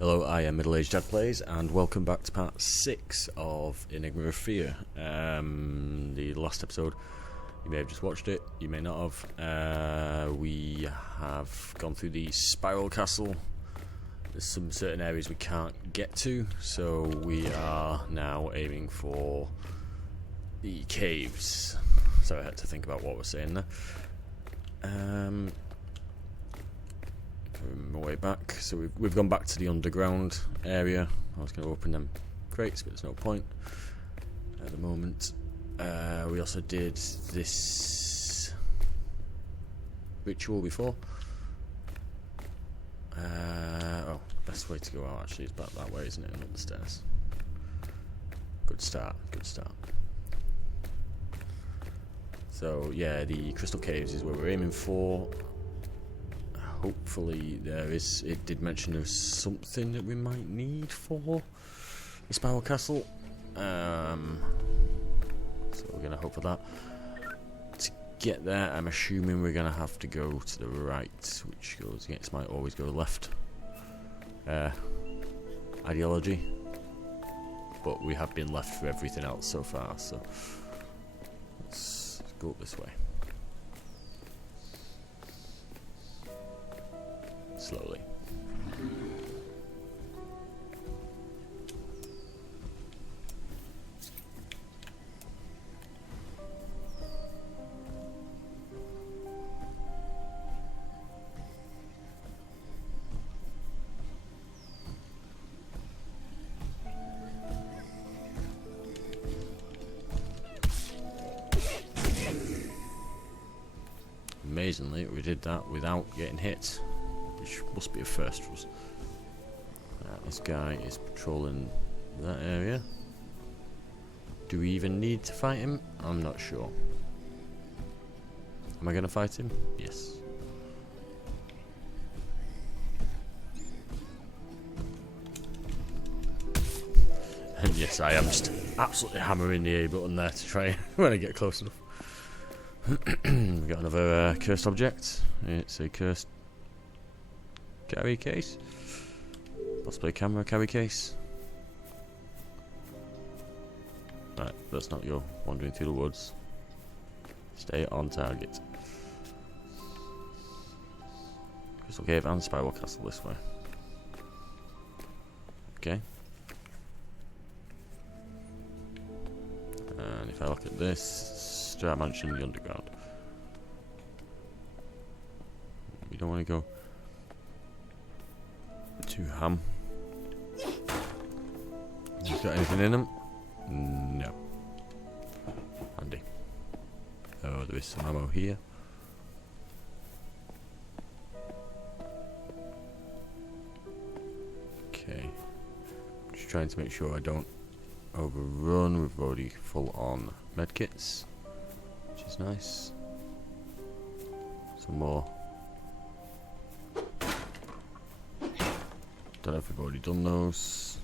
Hello, I am Middle-Aged Dad Plays, and welcome back to part 6 of Enigma of Fear. The last episode, you may have just watched it, you may not have. We have gone through the Spiral Castle. There's some certain areas we can't get to, so we are now aiming for the caves. So I had to think about what we're saying there. My way back, so we've gone back to the underground area. I was going to open them crates, but there's no point at the moment. We also did this ritual before. Best way to go out actually is back that way, isn't it? And up the stairs. Good start, good start. So yeah, the crystal caves is where we're aiming for. Hopefully it did mention there's something that we might need for the Spiral Castle. So we're going to hope for that. To get there, I'm assuming we're going to have to go to the right, which goes against my always go left ideology. But we have been left for everything else so far, so let's go up this way. Slowly. Amazingly, we did that without getting hit, which must be a first for us. This guy is patrolling that area. Do we even need to fight him? I'm not sure. Am I going to fight him? Yes. And yes, I am just absolutely hammering the A button there to try when I get close enough. We got another cursed object. It's a cursed carry case, possibly a camera carry case. Right, let's not go wandering through the woods. Stay on target. Crystal Cave and Spiral Castle this way. Okay. And if I look at this, Strat Mansion, the underground. We don't want to go too ham. You got anything in them? No. Handy. Oh, there is some ammo here. Okay. Just trying to make sure I don't overrun. We've already full on medkits, which is nice. Some more. Don't know if we've already done those.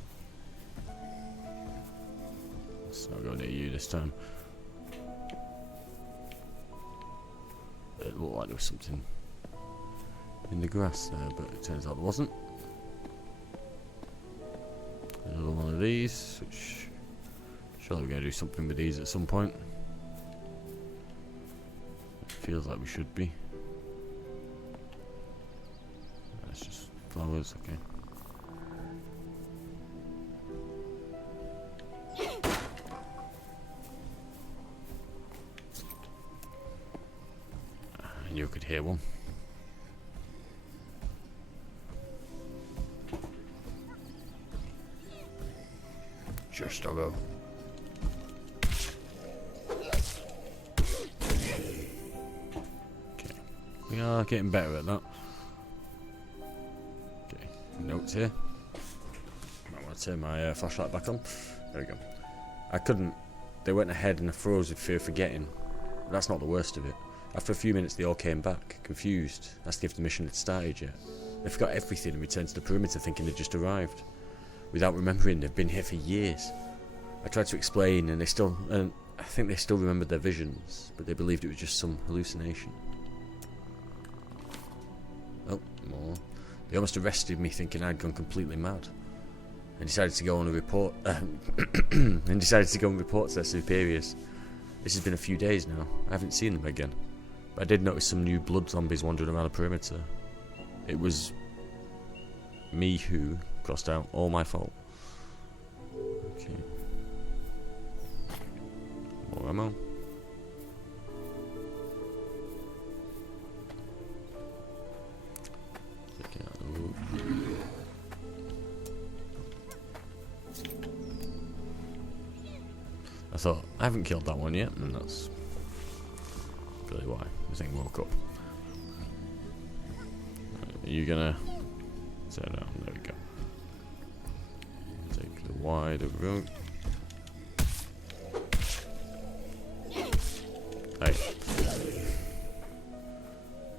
Let's not go near you this time. It looked like there was something in the grass there, but it turns out there wasn't. Another one of these, which surely we're going to do something with these at some point. It feels like we should be. That's just flowers, okay. You could hear one. Just doggo. Okay, we are getting better at that. Okay, notes here. Might want to turn my flashlight back on. There we go. I couldn't. They went ahead and I froze with fear of forgetting. But that's not the worst of it. After a few minutes they all came back, confused, asking if the mission had started yet. They forgot everything and returned to the perimeter thinking they'd just arrived, without remembering they'd been here for years. I tried to explain and I think they still remembered their visions, but they believed it was just some hallucination. Oh, more. They almost arrested me thinking I'd gone completely mad. And decided to go on a report and decided to go and report to their superiors. This has been a few days now. I haven't seen them again. But I did notice some new blood zombies wandering around the perimeter. It was me who crossed out. All my fault. Okay. More ammo. I thought, I haven't killed that one yet, and that's really why this thing woke up. Are you gonna set down? There we go. Take the wider route. Hey.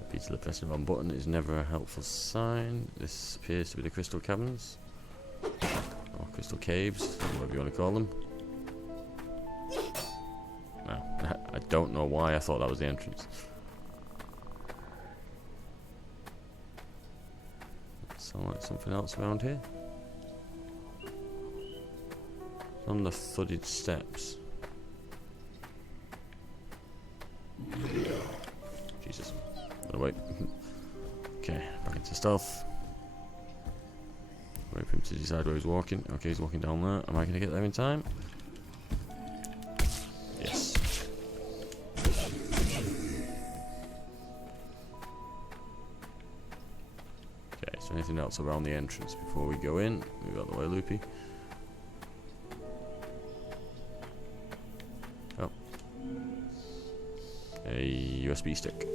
Repeatedly pressing the wrong button is never a helpful sign. This appears to be the crystal caverns. Or crystal caves, whatever you want to call them. No, I don't know why I thought that was the entrance. Sound like something else around here? On the thudded steps. Jesus. Gotta wait. Okay, back into stealth. Wait for him to decide where he's walking. Okay, he's walking down there. Am I gonna get there in time? Yes. Okay, so anything else around the entrance before we go in? Move out the way, Loopy. Oh. A USB stick.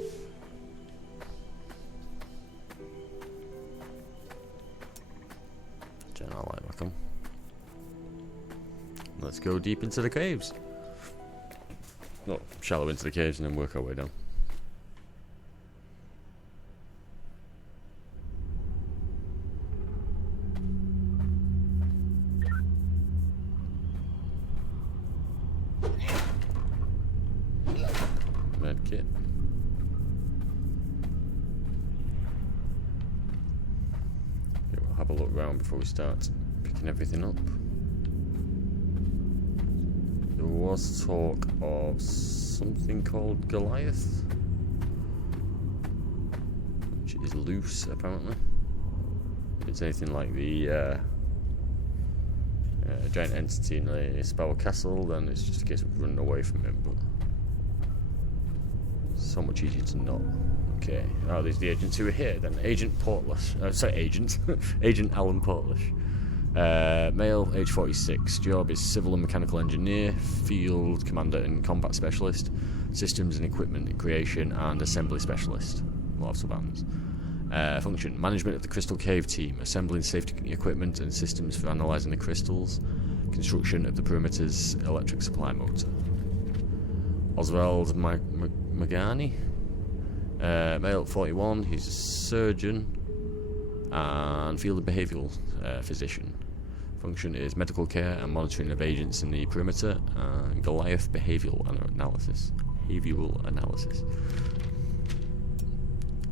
Turn our light back on. Let's go deep into the caves. No, shallow into the caves and then work our way down. Medkit. Okay, we'll have a look round before we start picking everything up. There was talk of something called Goliath, which is loose apparently. If it's anything like the giant entity in the Spell Castle, then it's just a case of running away from him, but so much easier to not. Okay, oh, these are the agents who are here then. Agent Portlish, Agent Alan Portlish. Male, age 46. Job is civil and mechanical engineer, field commander and combat specialist, systems and equipment and creation, and assembly specialist. A lot of sub-ends. Function: management of the Crystal Cave team, assembling safety equipment and systems for analysing the crystals, construction of the perimeter's electric supply motor. Oswald Magani. Male, 41. He's a surgeon and field and behavioural physician. Function is medical care and monitoring of agents in the perimeter, and Goliath behavioural analysis.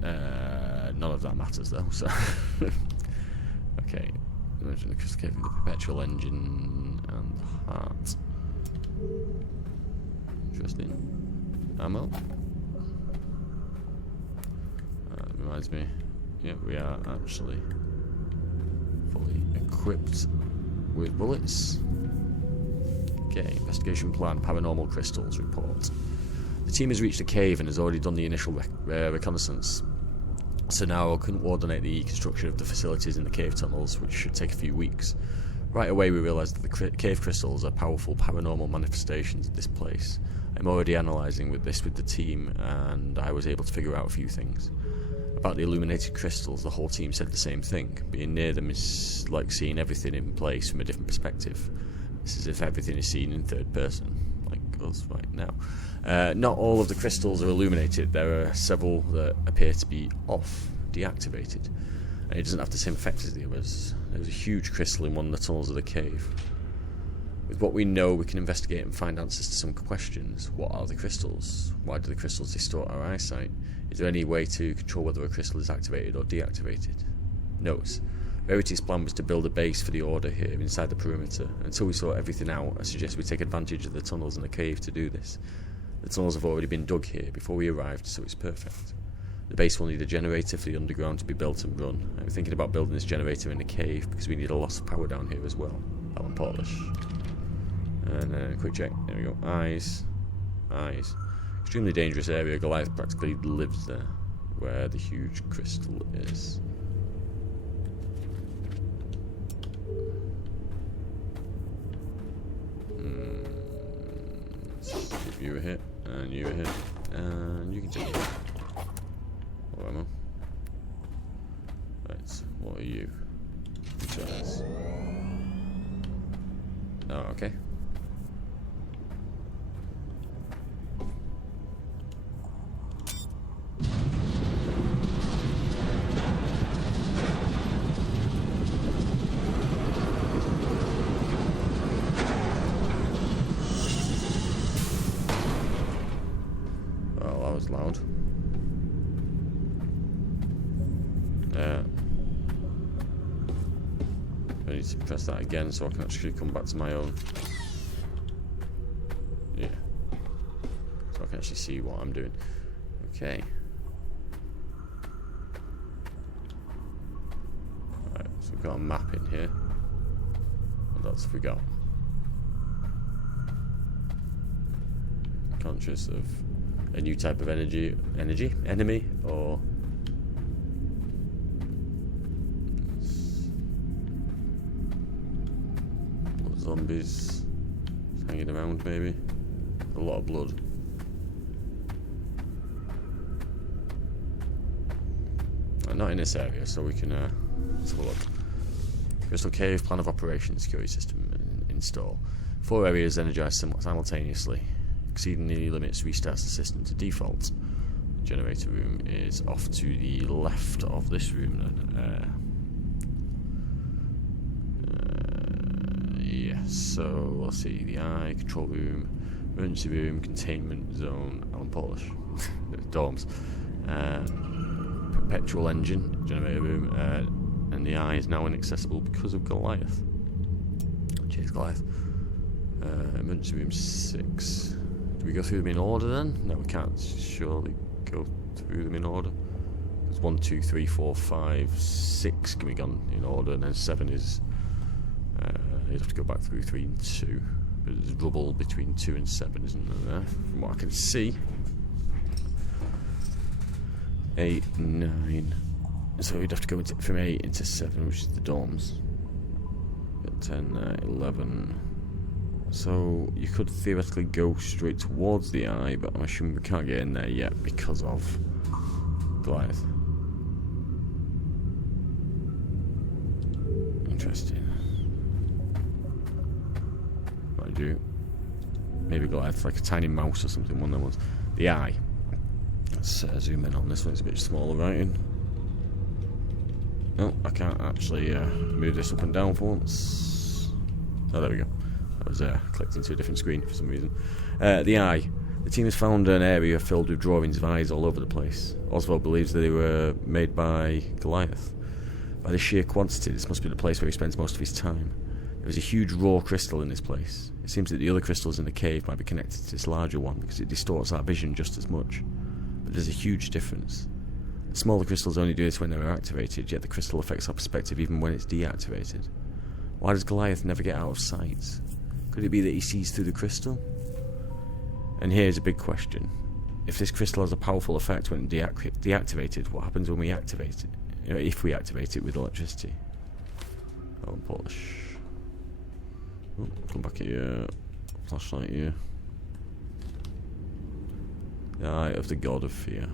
None of that matters though. So, okay. Imagine the crystal cave with the perpetual engine and the heart. Interesting. Ammo. Reminds me. Yeah, we are actually fully equipped with bullets. Okay, investigation plan, paranormal crystals report. The team has reached the cave and has already done the initial reconnaissance. So now we'll coordinate the construction of the facilities in the cave tunnels, which should take a few weeks. Right away we realised that the cave crystals are powerful paranormal manifestations of this place. I'm already analysing with the team, and I was able to figure out a few things. About the illuminated crystals, the whole team said the same thing. Being near them is like seeing everything in place from a different perspective. It's as if everything is seen in third person, like us right now. Not all of the crystals are illuminated. There are several that appear to be off, deactivated. And it doesn't have the same effect as the others. There's a huge crystal in one of the tunnels of the cave. With what we know, we can investigate and find answers to some questions. What are the crystals? Why do the crystals distort our eyesight? Is there any way to control whether a crystal is activated or deactivated? Notes. Verity's plan was to build a base for the Order here inside the perimeter. Until we sort everything out, I suggest we take advantage of the tunnels in the cave to do this. The tunnels have already been dug here before we arrived, so it's perfect. The base will need a generator for the underground to be built and run. I'm thinking about building this generator in the cave because we need a loss of power down here as well. Alan Polish. And then a quick check. There we go. Eyes. Eyes. Extremely dangerous area. Goliath practically lives there, where the huge crystal is. Give you a hit, and you a hit, and you can take it. What am I? Right, what are you? Charles. Oh, okay. Loud. I need to press that again so I can actually come back to my own. Yeah. So I can actually see what I'm doing. Okay. Right, so we've got a map in here. What else have we got? Conscious of a new type of enemy, or zombies hanging around, maybe. A lot of blood. Not in this area, so we can let's have a look. Crystal Cave, plan of operations, security system install. 4 areas energized simultaneously. Exceeding the limits restarts the system to default. The generator room is off to the left of this room then. Yes, so let's see. The eye, control room, emergency room, containment zone, Alan Polish. Dorms. Perpetual engine, generator room, and the eye is now inaccessible because of Goliath. Cheers, Goliath. Emergency room 6. Do we go through them in order then? No, we can't surely go through them in order. There's 1, 2, 3, 4, 5, 6 can be gone in order, and then 7 is. You'd have to go back through 3 and 2. But there's rubble between 2 and 7, isn't there? From what I can see. 8, 9. So you'd have to go from 8 into 7, which is the dorms. 10, 11. So you could theoretically go straight towards the eye, but I'm assuming we can't get in there yet because of Goliath. Interesting. Mind you, maybe Goliath's like a tiny mouse or something, one of them ones. The eye. Let's zoom in on this one, it's a bit smaller writing. No, I can't actually move this up and down for once. Oh, there we go. I was clicked into a different screen for some reason. The eye. The team has found an area filled with drawings of eyes all over the place. Oswald believes that they were made by Goliath. By the sheer quantity, this must be the place where he spends most of his time. There is a huge raw crystal in this place. It seems that the other crystals in the cave might be connected to this larger one because it distorts our vision just as much. But there's a huge difference. The smaller crystals only do this when they're activated, yet the crystal affects our perspective even when it's deactivated. Why does Goliath never get out of sight? Could it be that he sees through the crystal? And here's a big question. If this crystal has a powerful effect when deactivated, what happens when we activate it? If we activate it with electricity? Oh, polish. Oh, come back here. Flashlight here. The Eye of the God of Fear.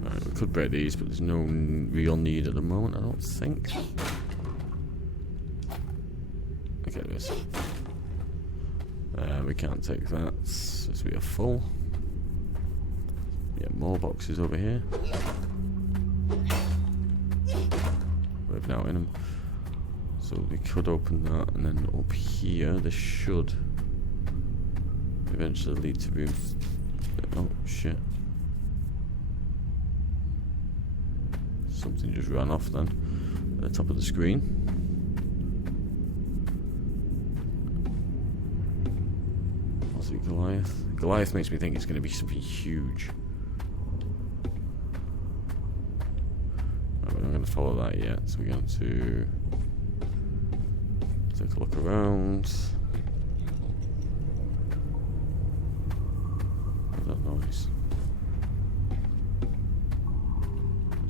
Right, we could break these, but there's no real need at the moment, I don't think. Okay, this. We can't take that, as we are full. Yeah, more boxes over here. We've now in them. So we could open that, and then up here, this should eventually lead to rooms. Oh, shit. Something just ran off then at the top of the screen. Was it Goliath? Goliath makes me think it's going to be something huge. We're not going to follow that yet, so we're going to take a look around. What's that noise?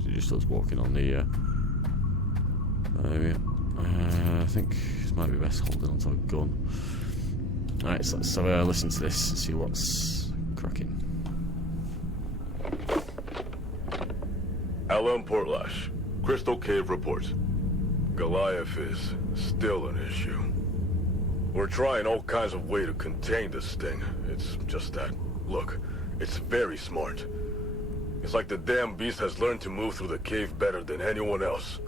He just starts walking on the area. I think it might be best holding onto a gun. Alright, so let's listen to this and see what's cracking. Alan Portlash, Crystal Cave reports. Goliath is still an issue. We're trying all kinds of ways to contain this thing. It's just that, look, it's very smart. It's like the damn beast has learned to move through the cave better than anyone else.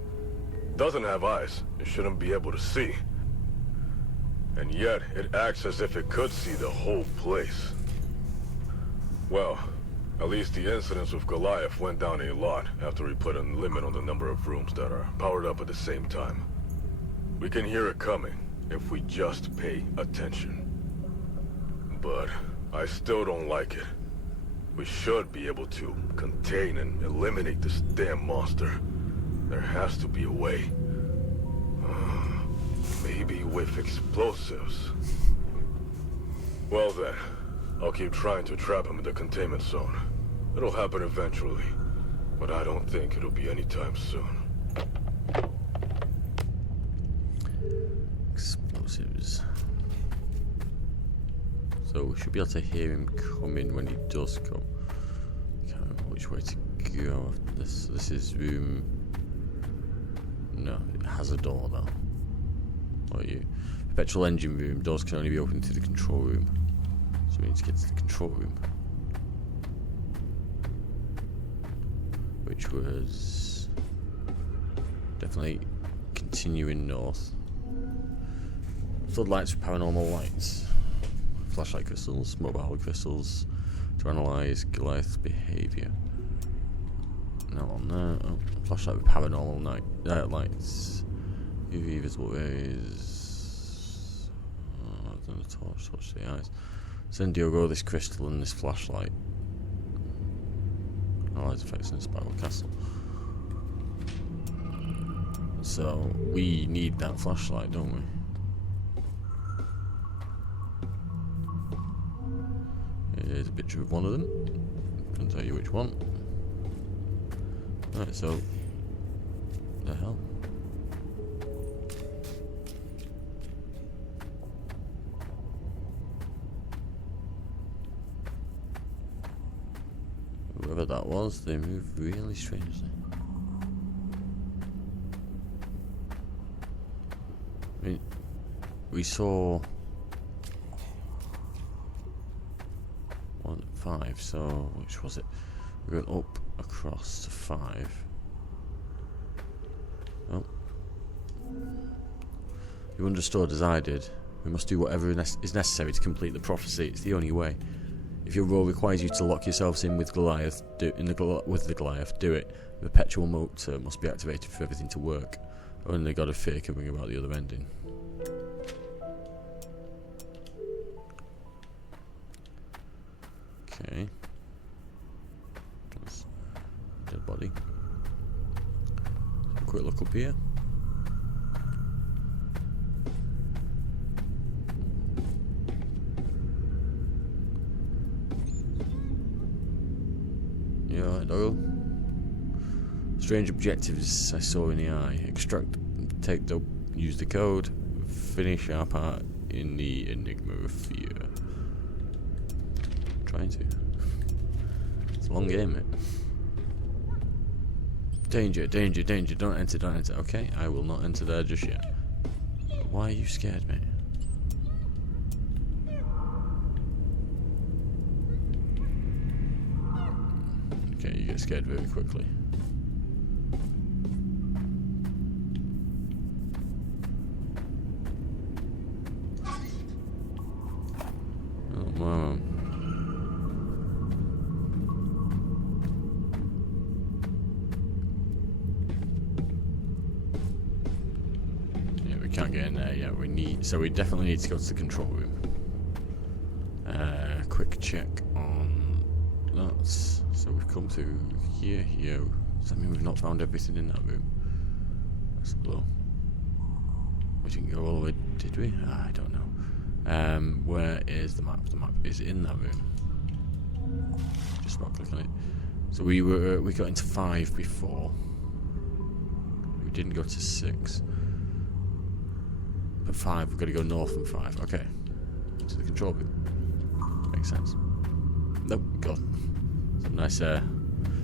Doesn't have eyes, it shouldn't be able to see. And yet, it acts as if it could see the whole place. Well, at least the incidents with Goliath went down a lot after we put a limit on the number of rooms that are powered up at the same time. We can hear it coming if we just pay attention. But I still don't like it. We should be able to contain and eliminate this damn monster. There has to be a way. Maybe with explosives. Well then, I'll keep trying to trap him in the containment zone. It'll happen eventually, but I don't think it'll be anytime soon. Explosives. So we should be able to hear him coming when he does come. Can't remember which way to go after this. This is room... No, it has a door though. What are you? Perpetual engine room. Doors can only be opened to the control room. So we need to get to the control room. Which was... definitely continuing north. Floodlights for paranormal lights. Flashlight crystals, mobile crystals to analyse Goliath's behaviour. Now on there. Oh, flashlight with paranormal lights. UV visible rays. Oh, I've done a torch the eyes. Send Diogo this crystal and this flashlight. Analyse effects in Spiral Castle. So we need that flashlight, don't we? Here's a picture of one of them. Can't tell you which one. Right, so the hell? Whoever that was, they move really strangely. I mean, we saw 5, so which was it? We're going up across to 5. Well, you understood as I did. We must do whatever is necessary to complete the prophecy. It's the only way. If your role requires you to lock yourselves in with Goliath, with the Goliath, do it. The perpetual motor must be activated for everything to work. Only the God of Fear can bring about the other ending. Okay. That's dead body. Quick look up here. You alright, doggo? Strange objectives I saw in the eye. Extract, take the, use the code, finish our part in the Enigma of Fear. Trying to. It's a long game, mate. Danger, danger, danger. Don't enter, don't enter. Okay, I will not enter there just yet. Why are you scared, mate? Okay, you get scared very quickly. Oh, wow. can't get in there yet. We definitely need to go to the control room. Quick check on that. So we've come through here. Does that mean we've not found everything in that room? That's low. We didn't go all the way, did we? I don't know. Where is the map? The map is in that room. Just about click on it. So we got into 5 before. We didn't go to 6. But 5, we've got to go north from 5. Okay. To the control room. Makes sense. Nope, God. Some nice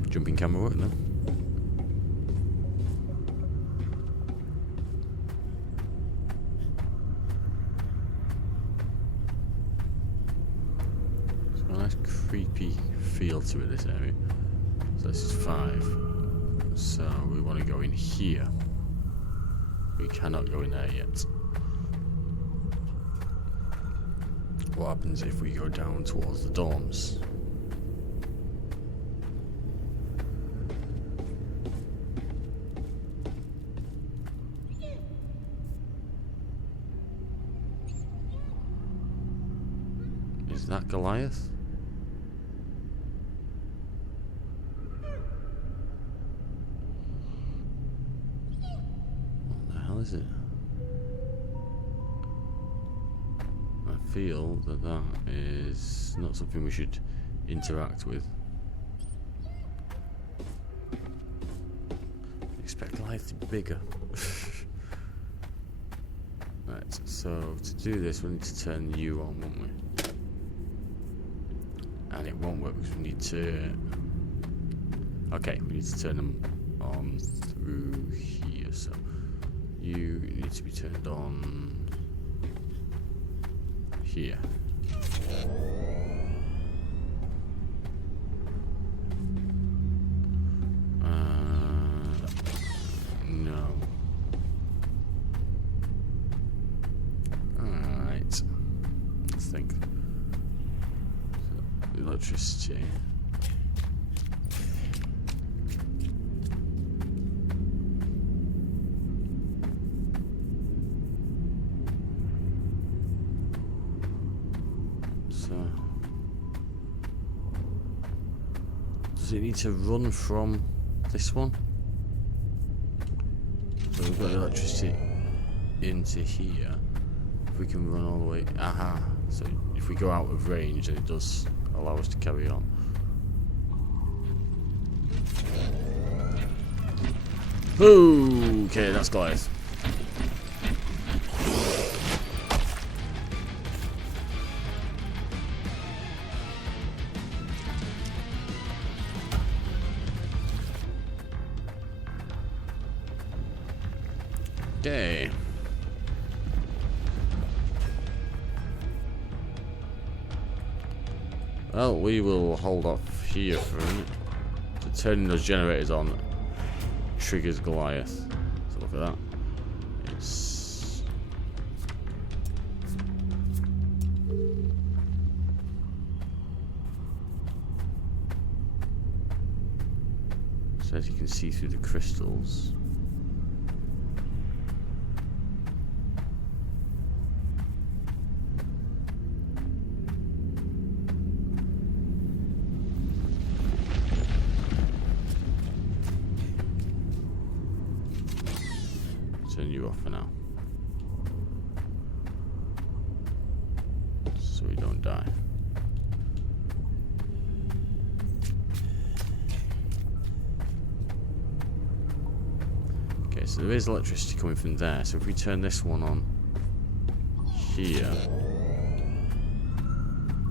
jumping camera work there. It's got a nice creepy feel to it, this area. So this is 5. So we want to go in here. We cannot go in there yet. What happens if we go down towards the dorms? Is that Goliath? What the hell is it? I feel that is not something we should interact with. I expect life to be bigger. Right, so to do this we need to turn you on, won't we? And it won't work because we need to... Okay, we need to turn them on through here, so you need to be turned on here. No. Alright. Let's think. So, electricity. Does it need to run from this one? So we've got electricity into here. If we can run all the way... Aha! So if we go out of range, then it does allow us to carry on. Okay, that's Goliath. Okay. Well, we will hold off here for a minute. So turning those generators on triggers Goliath. So look at that. It's... says you can see through the crystals. Turn you off for now, so we don't die. Okay, so there is electricity coming from there, so if we turn this one on here,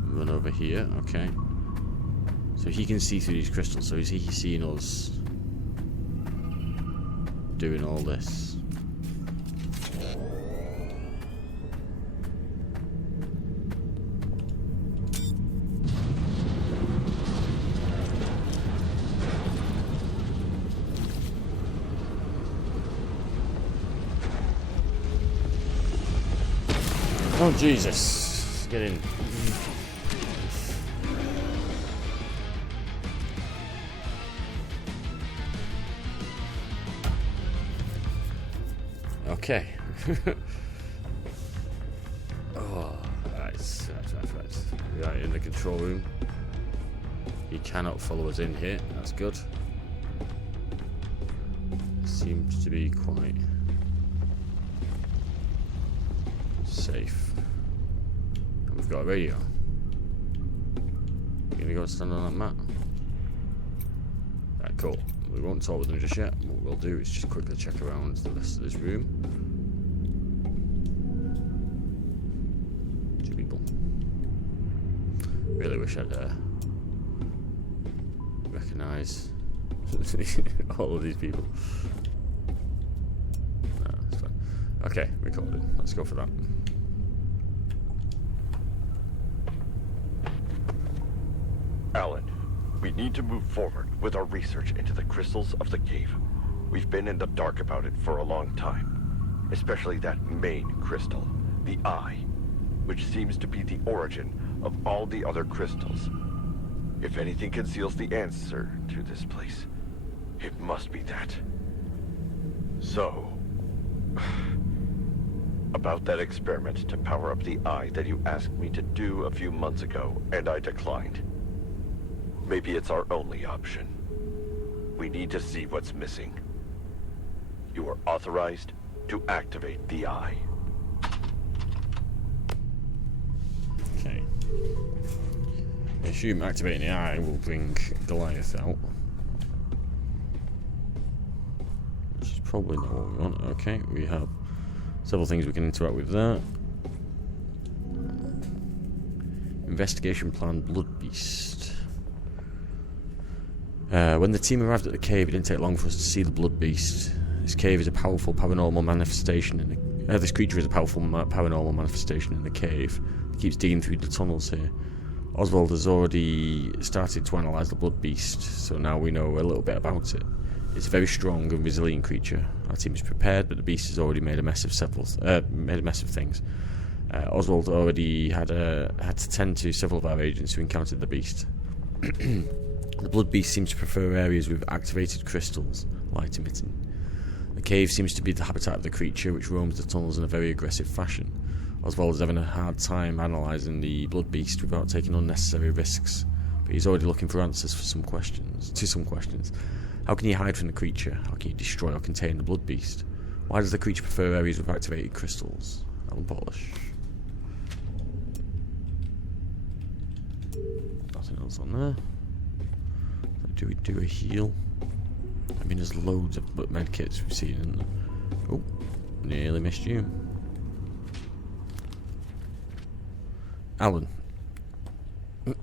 run over here, okay. So he can see through these crystals, so is he seeing us doing all this? Oh Jesus, get in. Okay. Oh, right. We are in the control room. He cannot follow us in here. That's good. Seems to be quite safe. And we've got a radio. You're gonna go and stand on that mat? Right, cool. We won't talk with them just yet. What we'll do is just quickly check around the rest of this room. Two people. Really wish I'd recognise all of these people. No, that's fine. Okay, recorded. Let's go for that. Alan, we need to move forward with our research into the crystals of the cave. We've been in the dark about it for a long time, especially that main crystal, the Eye, which seems to be the origin of all the other crystals. If anything conceals the answer to this place, it must be that. So, about that experiment to power up the Eye that you asked me to do a few months ago, and I declined. Maybe it's our only option. We need to see what's missing. You are authorized to activate the Eye. Okay. I assume activating the Eye will bring Goliath out. Which is probably not what we want. Okay, we have several things we can interact with there. Investigation plan, Blood Beast. When the team arrived at the cave, it didn't take long for us to see the Blood Beast. This cave is a powerful paranormal manifestation in the... this creature is a powerful paranormal manifestation in the cave. It keeps digging through the tunnels here. Oswald has already started to analyse the Blood Beast, so now we know a little bit about it. It's a very strong and resilient creature. Our team is prepared, but the beast has already made a mess of things. Oswald already had to tend to several of our agents who encountered the beast. The Blood Beast seems to prefer areas with activated crystals, light emitting. The cave seems to be the habitat of the creature, which roams the tunnels in a very aggressive fashion. Oswald is having a hard time analysing the Blood Beast without taking unnecessary risks, but he's already looking for answers to some questions. How can you hide from the creature? How can you destroy or contain the Blood Beast? Why does the creature prefer areas with activated crystals? Alan Polish. Nothing else on there. Do we do a heal? I mean, there's loads of medkits we've seen in there. Oh, nearly missed you. Alan. Come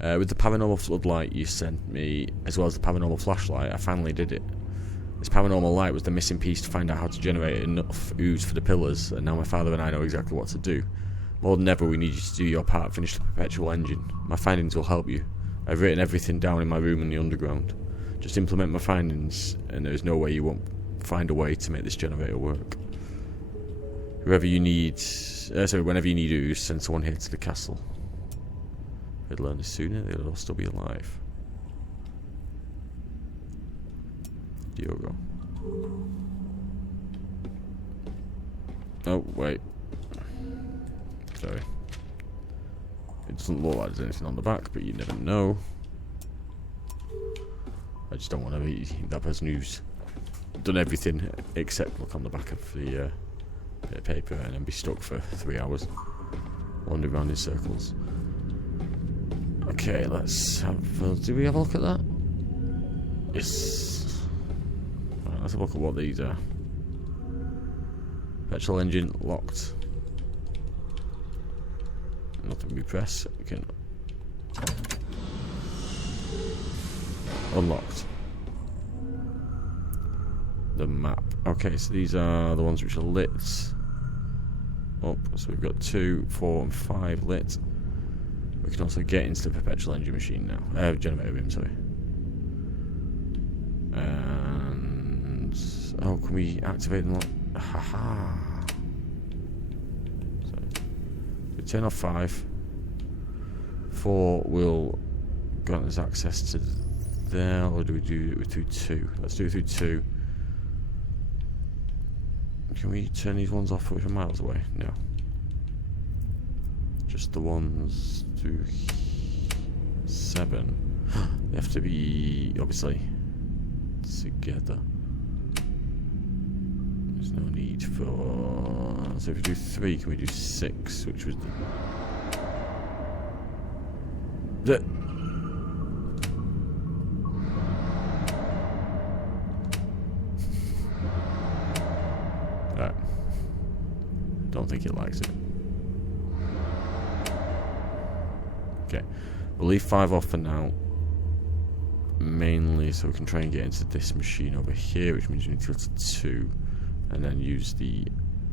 here. With the paranormal floodlight you sent me, as well as the paranormal flashlight, I finally did it. This paranormal light was the missing piece to find out how to generate enough ooze for the pillars, and now my father and I know exactly what to do. More than ever, we need you to do your part, finish the perpetual engine. My findings will help you. I've written everything down in my room in the underground. Just implement my findings, and there is no way you won't find a way to make this generator work. Whenever you need ooze, send someone here to the castle. If they'd learn this sooner, they'll all still be alive. Diogo. Oh, wait. Sorry. It doesn't look like there's anything on the back, but you never know. I just don't want to be that person who's done everything except look on the back of the bit of paper and then be stuck for 3 hours wandering around in circles. Okay, let's have... do we have a look at that? Yes. Right, let's have a look at what these are. Petrol engine locked. Nothing we press. We can... unlocked. The map. Okay, so these are the ones which are lit up. So we've got 2, 4 and 5 lit. We can also get into the perpetual engine machine now. Generator room, sorry. And... oh, can we activate them? Haha. So, we turn off 5. 4 will grant us access to there, or do we do it through 2? Let's do it through 2. Can we turn these ones off if we're miles away? No. Just the ones to 7. They have to be, obviously, together. There's no need for... So if we do 3, can we do 6? Which was the... Alright. Don't think it likes it. Okay. We'll leave 5 off for now. Mainly so we can try and get into this machine over here, which means we need to go to 2 and then use the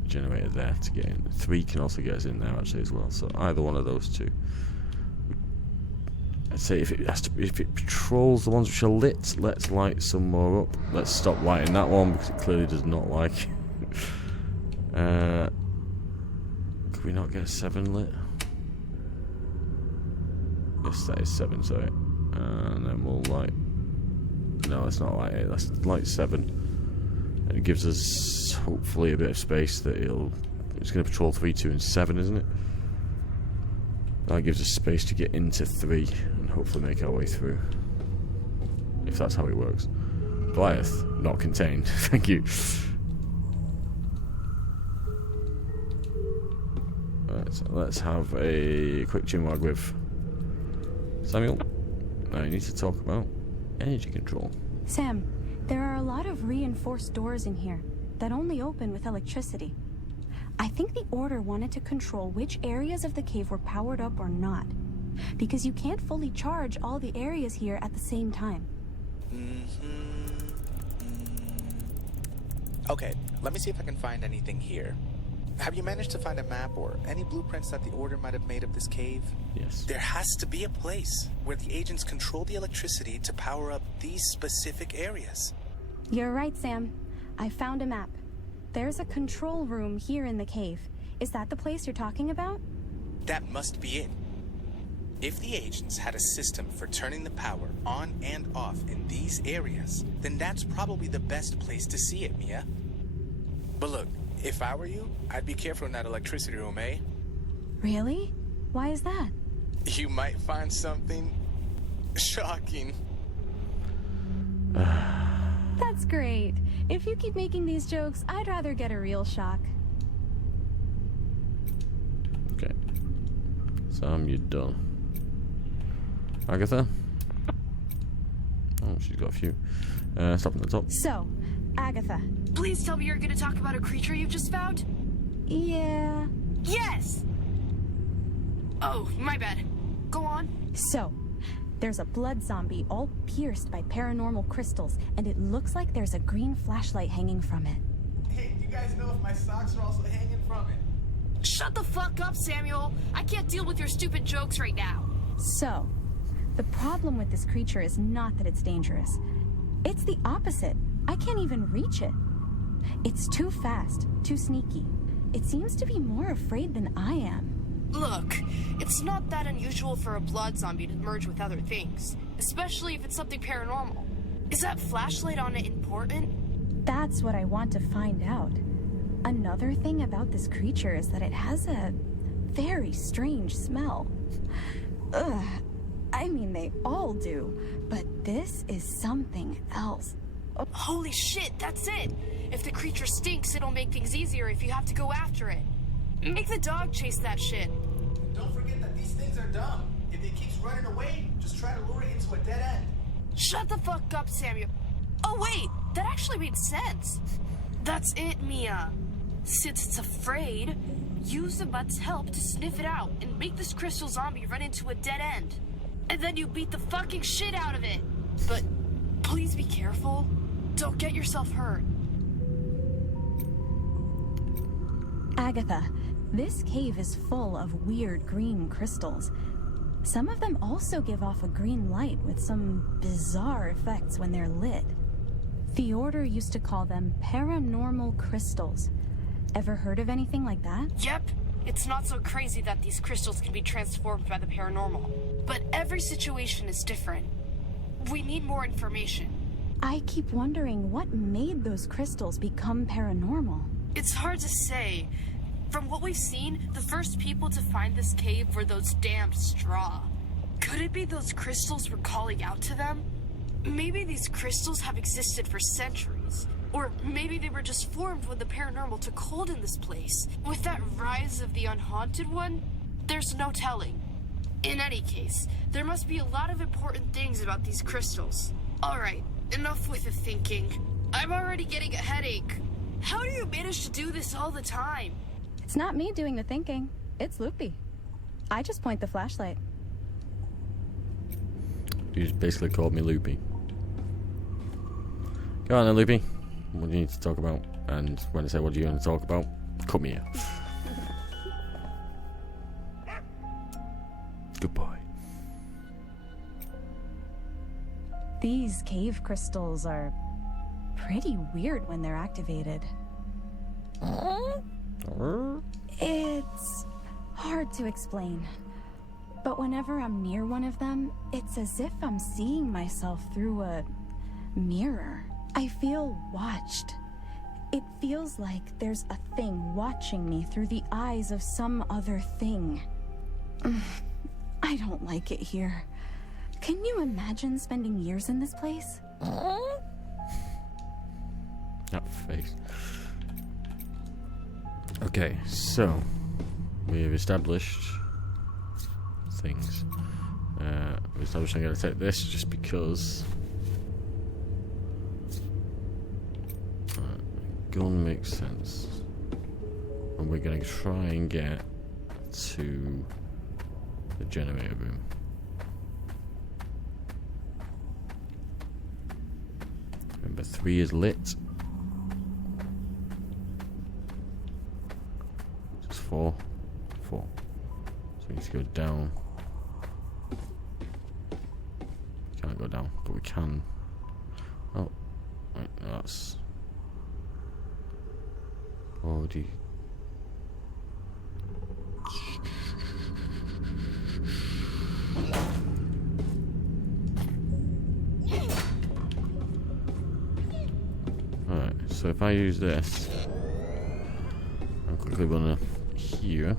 generator there to get in. 3 can also get us in there actually as well, so either one of those 2. I'd say if it patrols the ones which are lit, let's light some more up. Let's stop lighting that one because it clearly does not like could we not get a 7 lit? Yes, that is 7, sorry. And then we'll light... No, let's not light 8, let's light 7. And it gives us, hopefully, a bit of space that it's going to patrol 3, 2, and 7, isn't it? That gives us space to get into 3 and hopefully make our way through. If that's how it works. Goliath, not contained. Thank you. Right, so let's have a quick chinwag with Samuel. Now you need to talk about energy control. Sam, there are a lot of reinforced doors in here that only open with electricity. I think the Order wanted to control which areas of the cave were powered up or not, because you can't fully charge all the areas here at the same time. Okay, let me see if I can find anything here. Have you managed to find a map or any blueprints that the Order might have made of this cave? Yes. There has to be a place where the agents control the electricity to power up these specific areas. You're right, Sam. I found a map. There's a control room here in the cave. Is that the place you're talking about? That must be it. If the agents had a system for turning the power on and off in these areas, then that's probably the best place to see it, Mia. But look, if I were you, I'd be careful in that electricity room, eh? Really? Why is that? You might find something shocking. That's great. If you keep making these jokes, I'd rather get a real shock. Okay. Sam, you're done. Agatha? Oh, she's got a few. Stop at the top. So, Agatha. Please tell me you're gonna talk about a creature you've just found? Yeah. Yes! Oh, my bad. Go on. So, there's a blood zombie all pierced by paranormal crystals, and it looks like there's a green flashlight hanging from it. Hey, do you guys know if my socks are also hanging from it? Shut the fuck up, Samuel. I can't deal with your stupid jokes right now. So, the problem with this creature is not that it's dangerous. It's the opposite. I can't even reach it. It's too fast, too sneaky. It seems to be more afraid than I am. Look, it's not that unusual for a blood zombie to merge with other things, especially if it's something paranormal. Is that flashlight on it important? That's what I want to find out. Another thing about this creature is that it has a very strange smell. Ugh. I mean, they all do, but this is something else. Holy shit, that's it! If the creature stinks, it'll make things easier if you have to go after it. Make the dog chase that shit. Don't forget that these things are dumb. If it keeps running away, just try to lure it into a dead end. Shut the fuck up, Samuel. Oh wait, that actually made sense. That's it, Mia. Since it's afraid, use the butt's help to sniff it out and make this crystal zombie run into a dead end. And then you beat the fucking shit out of it. But please be careful. Don't get yourself hurt. Agatha, this cave is full of weird green crystals. Some of them also give off a green light with some bizarre effects when they're lit. The Order used to call them paranormal crystals. Ever heard of anything like that? Yep. It's not so crazy that these crystals can be transformed by the paranormal. But every situation is different. We need more information. I keep wondering what made those crystals become paranormal. It's hard to say. From what we've seen, the first people to find this cave were those damned straw. Could it be those crystals were calling out to them? Maybe these crystals have existed for centuries. Or maybe they were just formed when the paranormal took hold in this place. With that rise of the unhaunted one, there's no telling. In any case, there must be a lot of important things about these crystals. Alright, enough with the thinking. I'm already getting a headache. How do you manage to do this all the time? It's not me doing the thinking. It's Loopy. I just point the flashlight. You just basically called me Loopy. Go on then, Loopy. What do you need to talk about? And when I say what do you want to talk about, come here. Good boy. These cave crystals are pretty weird when they're activated. It's hard to explain. But whenever I'm near one of them, it's as if I'm seeing myself through a mirror. I feel watched. It feels like there's a thing watching me through the eyes of some other thing. I don't like it here. Can you imagine spending years in this place? That face. Okay, so we've established things. We've established I'm going to take this just because gun makes sense, and we're going to try and get to the generator room. Remember, 3 is lit. Just 4. So we need to go down. Can't go down, but we can. Oh, right, no, that's already. Alright, so if I use this and quickly run up here,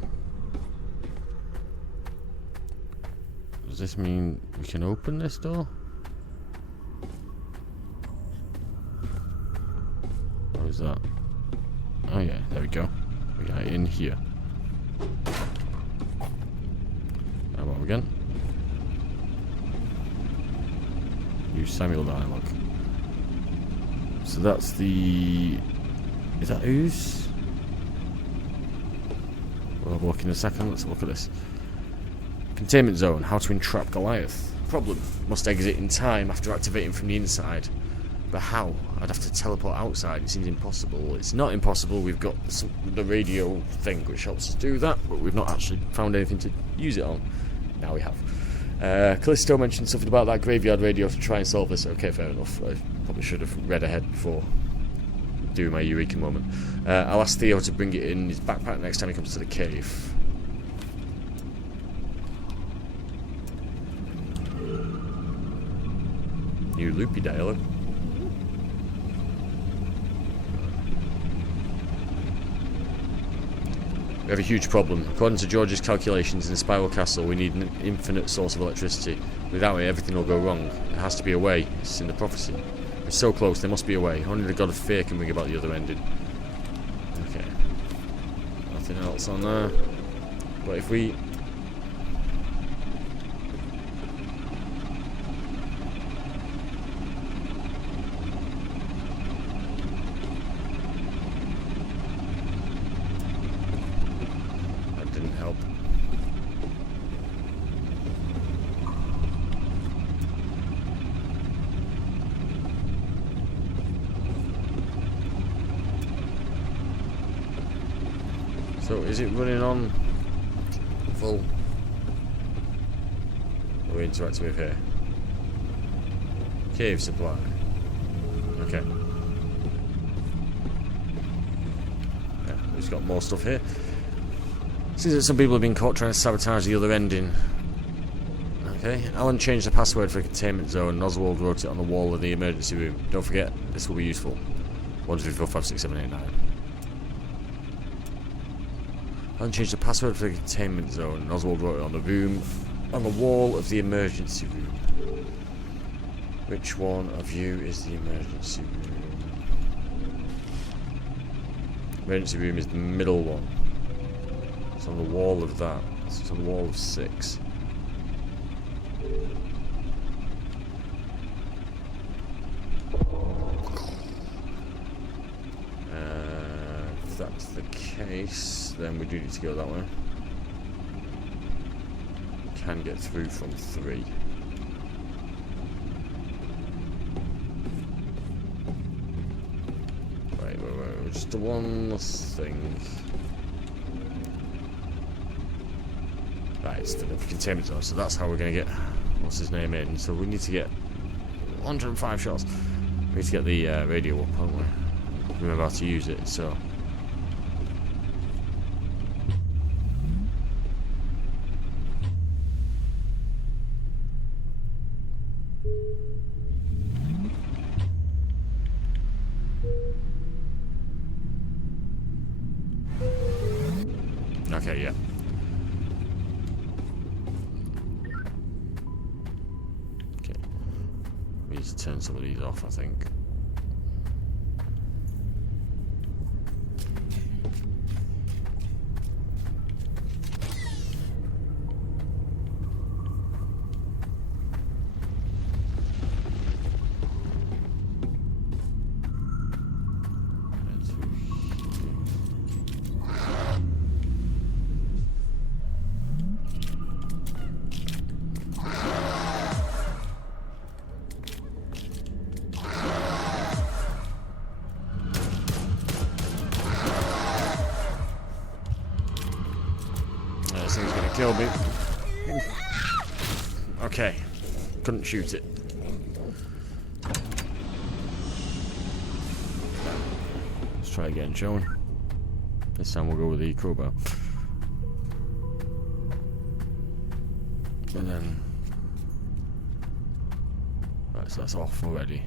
does this mean we can open this door? What is that? Oh yeah, there we go. We are in here. How about again? Use Samuel dialogue. So that's the... Is that ooze? We'll have a look in a second. Let's have a look at this. Containment zone. How to entrap Goliath. Problem. Must exit in time after activating from the inside. But how? I'd have to teleport outside. It seems impossible. It's not impossible. We've got the radio thing which helps us do that, but we've not actually found anything to use it on. Now we have. Callisto mentioned something about that graveyard radio to try and solve this. Okay, fair enough. I probably should have read ahead before doing my eureka moment. I'll ask Theo to bring it in his backpack next time he comes to the cave. New Loopy dialogue. We have a huge problem. According to George's calculations in the Spiral Castle, we need an infinite source of electricity. Without it, everything will go wrong. There has to be a way. It's in the prophecy. We're so close, there must be a way. Only the god of fear can bring about the other ending. Okay. Nothing else on there. But if we... help. So is it running on full? What are we interacting with here? Cave supply. Okay. Yeah, we've got more stuff here. Seems that some people have been caught trying to sabotage the other ending. Okay, Alan changed the password for the containment zone and Oswald wrote it on the wall of the emergency room. Don't forget, this will be useful. 1, 2, 3, 4, 5, 6, 7, 8, 9. Unchanged the password for the containment zone, and Oswald wrote it on the wall of the emergency room. Which one of you is the emergency room? Emergency room is the middle one. It's on the wall of that. It's on the wall of 6. If that's the case, then we do need to go that way. Can get through from 3. Wait, just the one thing. Right, it's the containment zone, so that's how we're going to get what's his name in. So we need to get 105 shots. We need to get the radio up, haven't we? Remember how to use it, so. Okay, yeah. Okay. We need to turn some of these off, I think. This thing's gonna kill me. Okay. Couldn't shoot it. Let's try again, shall we? This time we'll go with the crowbar. And then... Right, so that's off already.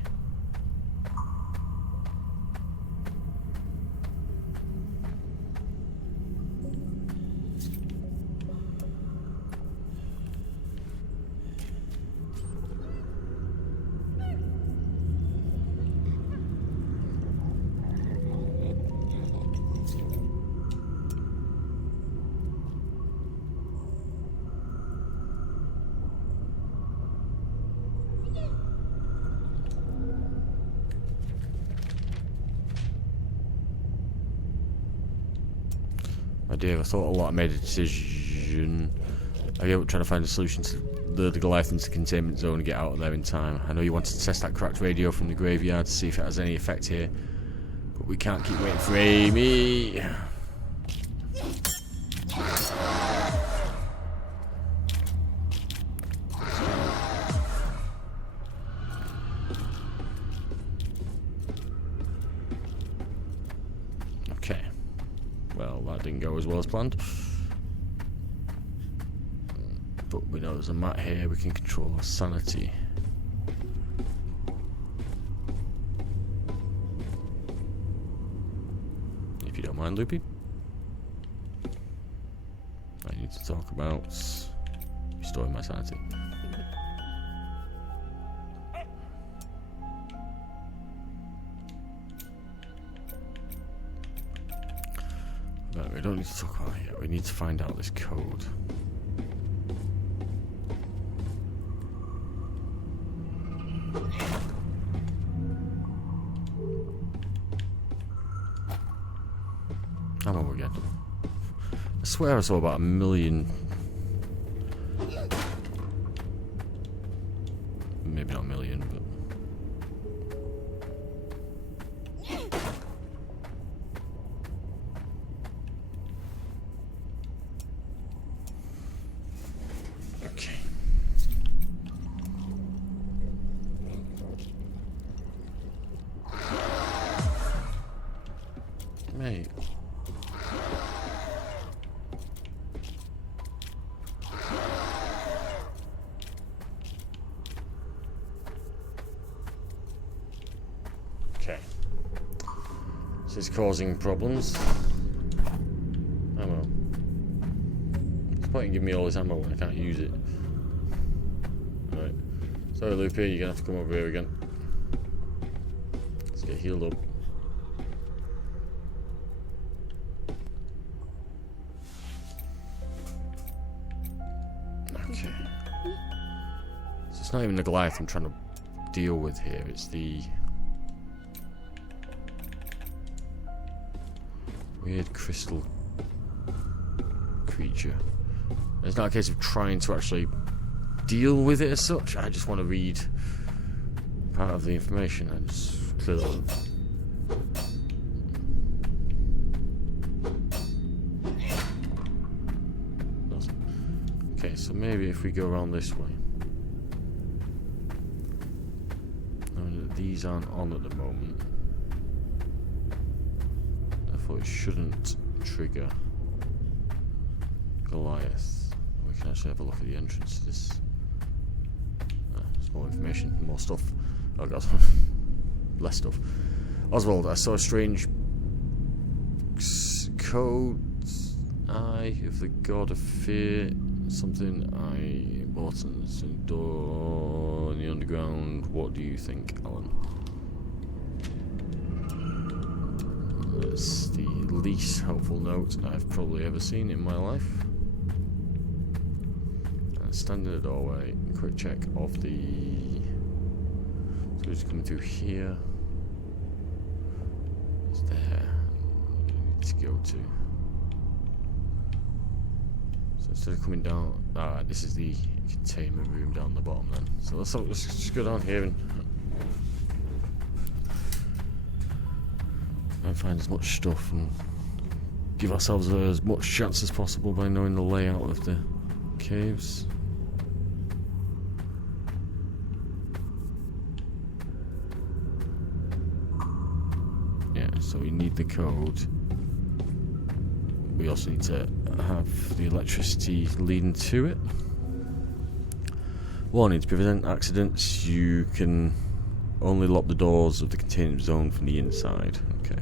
Oh dear, I thought a lot. I made a decision. I gave up trying to find a solution to lure the Goliath into the containment zone and get out of there in time. I know you wanted to test that cracked radio from the graveyard to see if it has any effect here, but we can't keep waiting for Amy. Okay. Well, that didn't go as well as planned. But we know there's a mat here, we can control our sanity. If you don't mind, Loopy. I need to talk about restoring my sanity. But we don't need to talk about it yet, we need to find out this code. How long again? I swear I saw about 1 million. Maybe not 1 million, but. Okay. Mate. Okay. This is causing problems. Oh well. can't give me all his ammo when I can't use it. Alright. Sorry, Loopy, you're gonna have to come over here again. Let's get healed up. Okay. So it's not even the Goliath I'm trying to deal with here, it's the weird crystal creature. It's not a case of trying to actually deal with it as such. I just want to read part of the information and just clearly doesn't. Okay, so maybe if we go around this way. Knowing that these aren't on at the moment, therefore it shouldn't trigger Goliath. We can actually have a look at the entrance to this. There's more information, more stuff. Oh god. Less stuff. Oswald, I saw a strange code eye of the god of fear. Something I bought in the door in the underground. What do you think, Alan? That's the least helpful note I've probably ever seen in my life. Stand in the doorway, quick check of the. So it's coming through here. It's there. We need to go to. So instead of coming down, this is the containment room down the bottom then. So let's just go down here and find as much stuff and give ourselves as much chance as possible by knowing the layout of the caves. So we need the code. We also need to have the electricity leading to it. Warning, to prevent accidents, you can only lock the doors of the containment zone from the inside. Okay.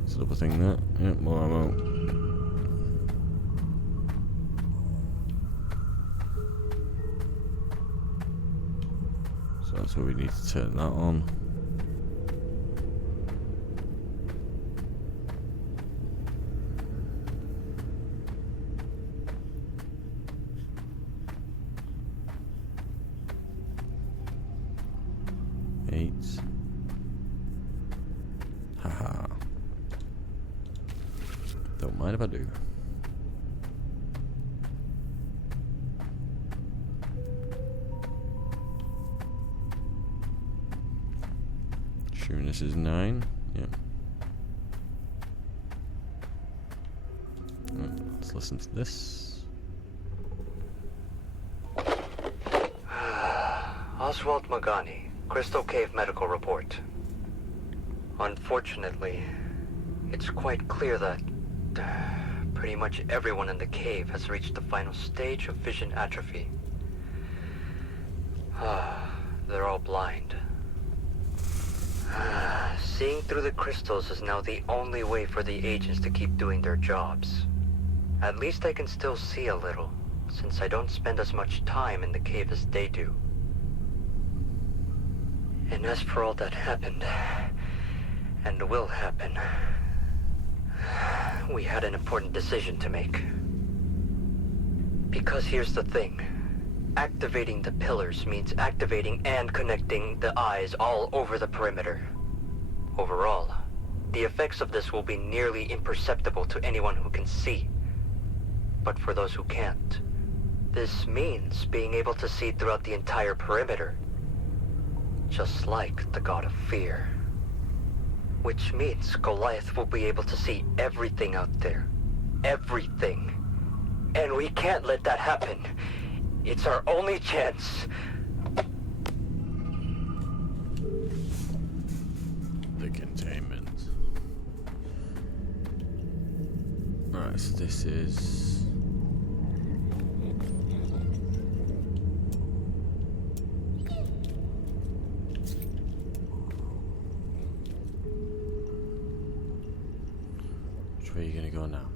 That's another thing there. Yep, more ammo. So that's where we need to turn that on. Haha. Don't mind if I do. Assuming this is 9. Yep. Let's listen to this. Oswald Magani, Crystal Cave Medical Report. Unfortunately, it's quite clear that pretty much everyone in the cave has reached the final stage of vision atrophy. They're all blind. Seeing through the crystals is now the only way for the agents to keep doing their jobs. At least I can still see a little, since I don't spend as much time in the cave as they do. And as for all that happened, and will happen, we had an important decision to make. Because here's the thing. Activating the pillars means activating and connecting the eyes all over the perimeter. Overall, the effects of this will be nearly imperceptible to anyone who can see. But for those who can't, this means being able to see throughout the entire perimeter. Just like the god of fear. Which means Goliath will be able to see everything out there. Everything. And we can't let that happen. It's our only chance. The containment. Alright, so this is... Which way are you gonna go now?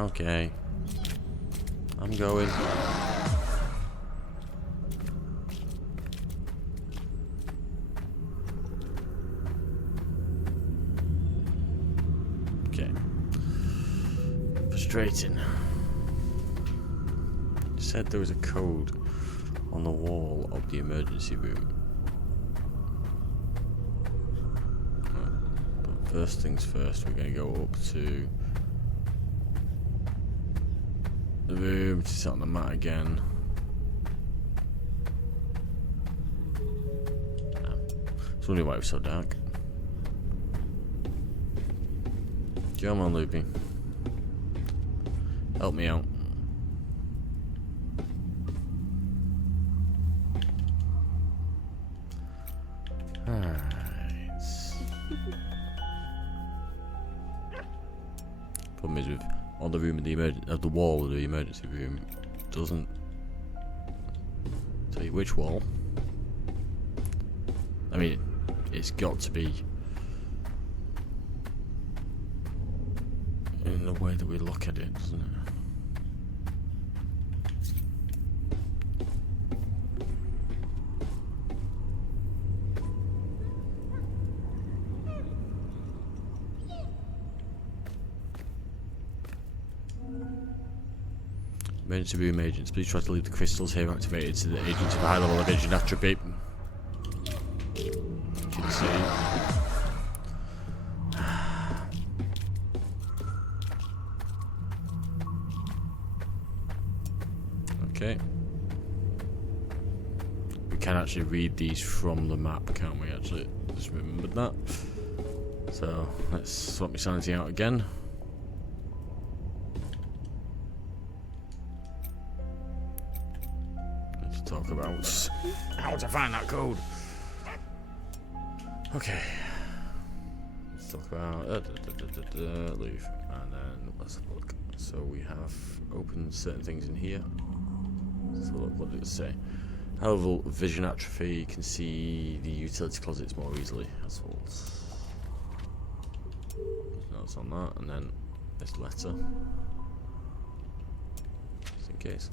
Okay. I'm going. Okay. Frustrating. It said there was a code on the wall of the emergency room. But first things first, we're going to go up to the room to sit on the mat again. I was wondering why it was so dark. Come on, Loopy. Help me out. Alright. Problem is with on the room of the wall of the emergency room doesn't tell you which wall. I mean, it's got to be in the way that we look at it, doesn't it? Emergency room agents, please try to leave the crystals here activated so that agents of a high level of vision atrophy can see. Okay. We can actually read these from the map, can't we? Actually, just remembered that. So let's swap my sanity out again. Talk about how to find that code. Okay. Let's talk about leave, and then let's have a look. So we have opened certain things in here. Let's have a look. What did it say? High level vision atrophy. You can see the utility closets more easily. That's all. Notes on that, and then this letter, just in case.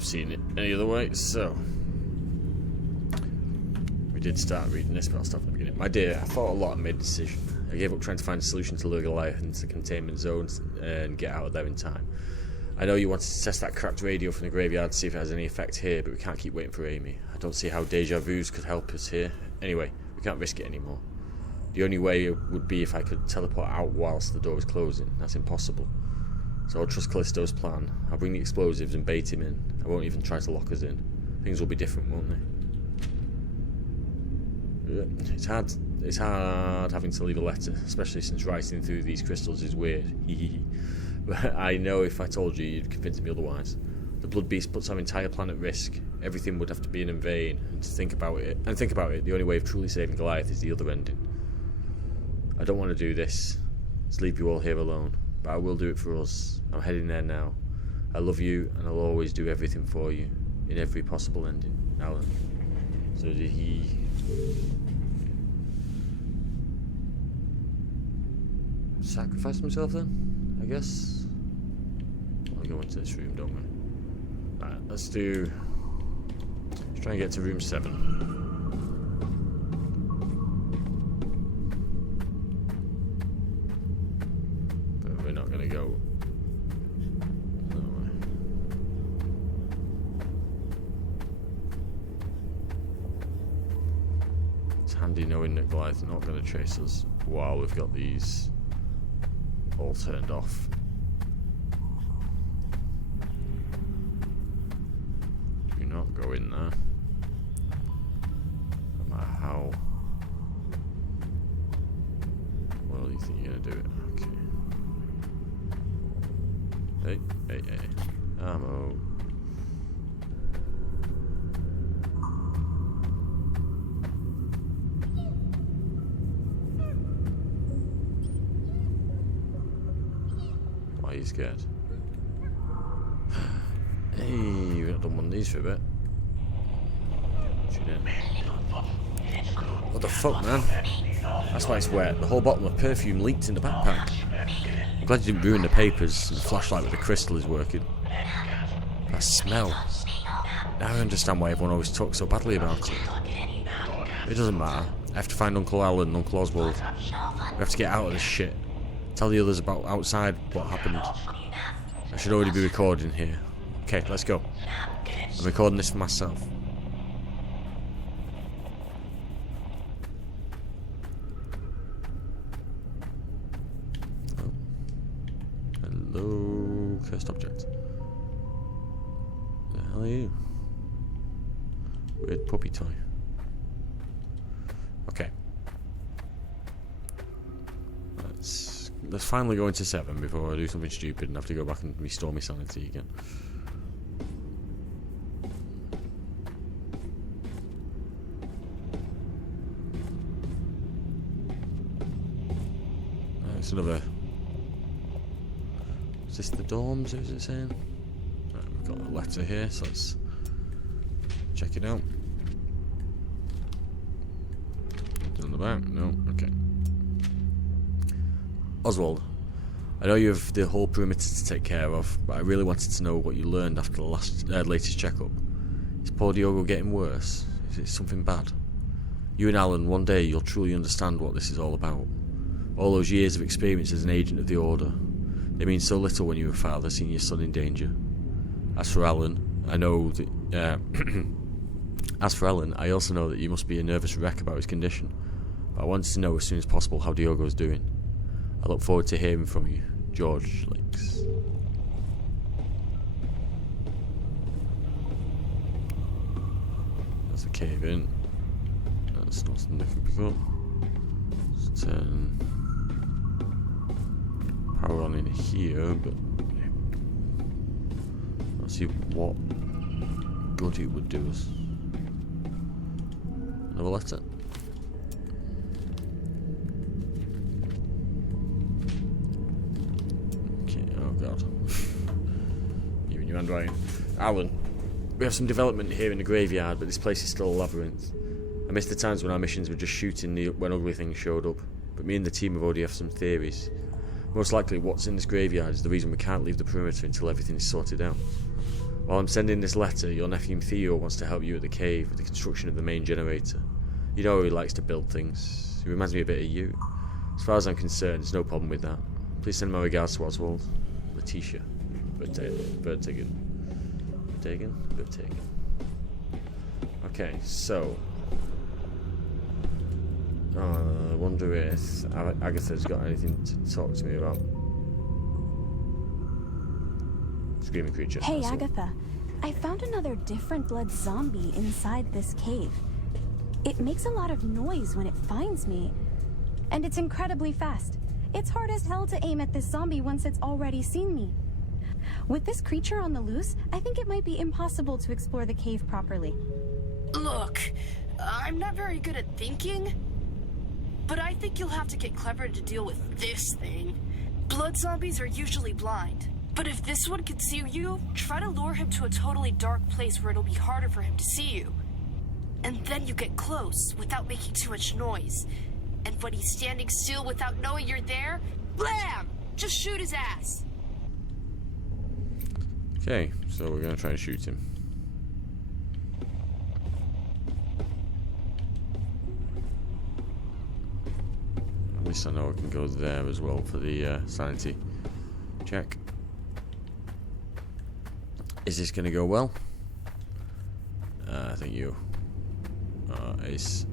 Seen it any other way, so we did start reading this, but I'll stop at the beginning. My dear, I thought a lot and made a decision. I gave up trying to find a solution to lure Goliath into the containment zones and get out of there in time. I know you wanted to test that cracked radio from the graveyard to see if it has any effect here, but we can't keep waiting for Amy. I don't see how deja vus could help us here. Anyway, we can't risk it anymore. The only way would be if I could teleport out whilst the door was closing. That's impossible. So I'll trust Callisto's plan. I'll bring the explosives and bait him in. I won't even try to lock us in. Things will be different, won't they? It's hard having to leave a letter, especially since writing through these crystals is weird. But I know if I told you, you'd convince me otherwise. The Blood Beast puts our entire planet at risk. Everything would have to be in vain. And think about it, the only way of truly saving Goliath is the other ending. I don't want to do this. Just leave you all here alone. But I will do it for us. I'm heading there now. I love you, and I'll always do everything for you, in every possible ending. Alan. So did he... sacrifice himself then? I guess? I'll go into this room, don't we? Alright, let's try and get to room 7. Go. No way. It's handy knowing that Goliath's not going to chase us while we've got these all turned off. Do not go in there. No matter how well you think you're going to do it. Okay. Hey. Ammo. Why are you scared? Hey, we've not done one of these for a bit. Shoot in. What the fuck, man? That's why it's wet. The whole bottle of perfume leaked in the backpack. I'm glad you didn't ruin the papers and the flashlight with the crystal is working. That smell. Now I understand why everyone always talks so badly about it. It doesn't matter. I have to find Uncle Alan and Uncle Oswald. We have to get out of this shit. Tell the others about outside what happened. I should already be recording here. Okay, let's go. I'm recording this for myself. Oh. Hello, cursed object. The hell are you? Weird puppy toy. Okay. Let's finally go into 7 before I do something stupid and have to go back and restore my sanity again. It's another... Is this the dorms, is it saying? Right, we've got a letter here, so let's check it out. On the back? No? Okay. Oswald, I know you have the whole perimeter to take care of, but I really wanted to know what you learned after the latest checkup. Is poor Diogo getting worse? Is it something bad? You and Alan, one day you'll truly understand what this is all about. All those years of experience as an agent of the Order. They mean so little when you're a father seeing your son in danger. As for Alan, I also know that you must be a nervous wreck about his condition. But I wanted to know as soon as possible how Diogo's doing. I look forward to hearing from you, George Lakes. That's a cave in. That's not something that can pick up. Let's turn power on in here, but let's see what good it would do us. Another letter. Even your handwriting. Alan, we have some development here in the graveyard, but this place is still a labyrinth. I miss the times when our missions were just shooting when ugly things showed up, but me and the team have already have some theories. Most likely what's in this graveyard is the reason we can't leave the perimeter until everything is sorted out. While I'm sending this letter, your nephew Theo wants to help you at the cave with the construction of the main generator. You know he likes to build things. He reminds me a bit of you. As far as I'm concerned, there's no problem with that. Please send my regards to Oswald. Letitia. Bertigan. Okay, so... I wonder if Agatha's got anything to talk to me about. Screaming creature. Hey, Agatha. I found another different blood zombie inside this cave. It makes a lot of noise when it finds me. And it's incredibly fast. It's hard as hell to aim at this zombie once it's already seen me. With this creature on the loose, I think it might be impossible to explore the cave properly. Look, I'm not very good at thinking, but I think you'll have to get clever to deal with this thing. Blood zombies are usually blind, but if this one can see you, try to lure him to a totally dark place where it'll be harder for him to see you. And then you get close without making too much noise. And when he's standing still without knowing you're there, blam! Just shoot his ass. Okay, so we're going to try and shoot him. At least I know I can go there as well for the sanity check. Is this going to go well? I think you is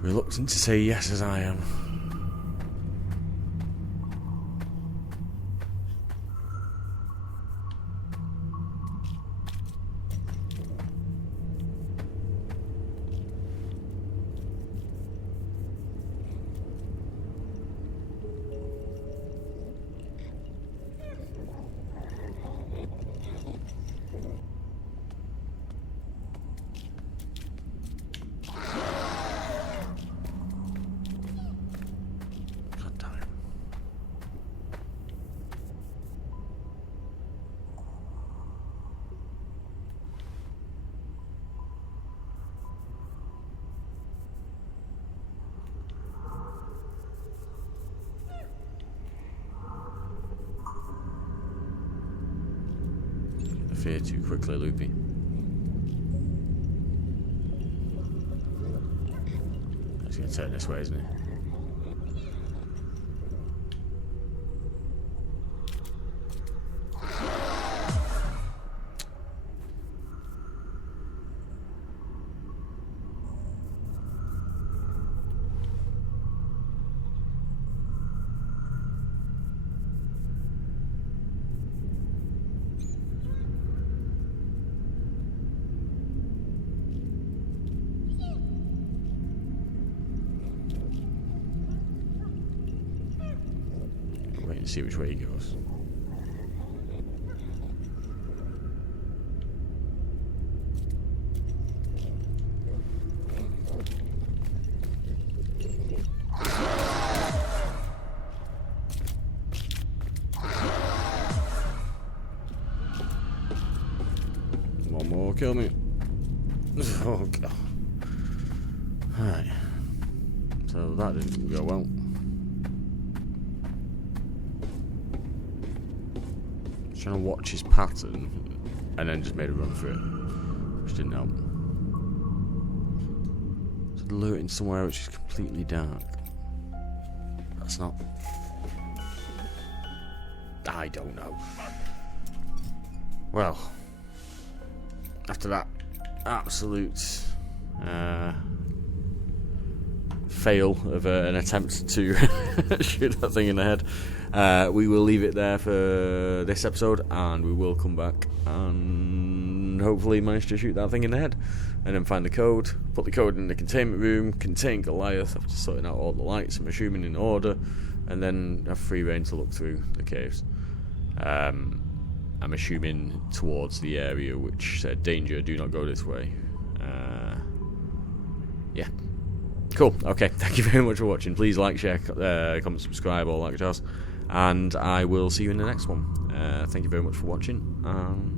reluctant to say yes as I am. fear too quickly, Loopy. He's going to turn this way, isn't he? Wait and see which way he goes. One more, kill me. Oh god. Alright. So that didn't go well. Trying to watch his pattern and then just made a run for it, which didn't help. It's alerting somewhere which is completely dark. That's not. I don't know. Well, after that absolute fail of an attempt to shoot that thing in the head, we will leave it there for this episode, and we will come back and hopefully manage to shoot that thing in the head, and then find the code, put the code in the containment room, contain Goliath after sorting out all the lights, I'm assuming in order, and then have free reign to look through the caves. I'm assuming towards the area which said danger, do not go this way. Yeah. Cool. Okay. Thank you very much for watching. Please like, share, comment, subscribe, all that jazz. And I will see you in the next one. Thank you very much for watching.